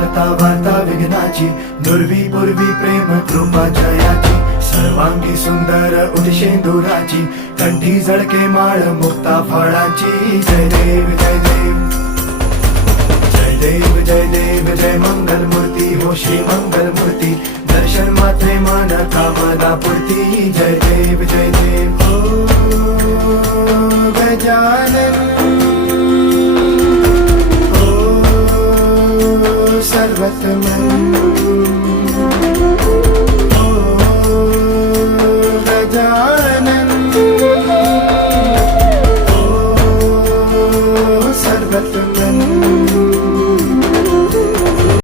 हरता वार्ता विघ्नाची, दुर्वी पूर्वी प्रेम कृपा जयाची, सर्वांगी सुंदर उदिशेंदुराची, कंठी झळके माळ मुक्ता फळाची. जय देव जय देव जय देव जय देव जय मंगल मूर्ती हो श्री मंगल मूर्ती, दर्शन मात्रे मन कामना पूर्ती. जय देव जय देव हो गजानन हो सर्वतमन.